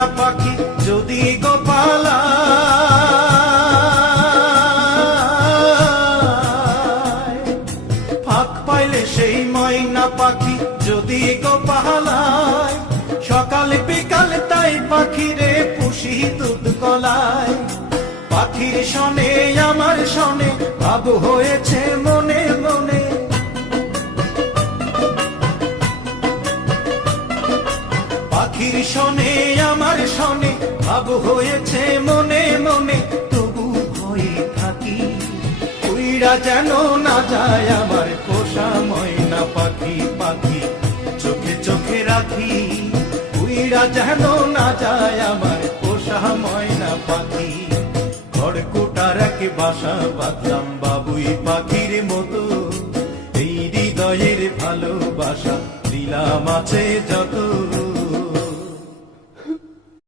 পাখি যদি গোপালা ফাঁক পাইলে সেই ময়না পাখি যদি গোপালায় সকালে বিকালে তাই পাখিরে পুষি দুধ কলায় পাখির শনে আমার শনে ভাব হয়েছে মনে মনে পাখির শনে আমার শনে ভাব হয়েছে মনে মনে তবু ভয়ে থাকি উইরা যেন না যায় আমার পোষা ময়না পাখি পাখি চোখে চোখে রাখি উইরা যেন না যায় আমার পোষা ময়না পাখি খড়কুটার এক বাসা বাঁধলাম বাবুই পাখির মতো এই হৃদয়ের ভালোবাসা দিলাম আছে যত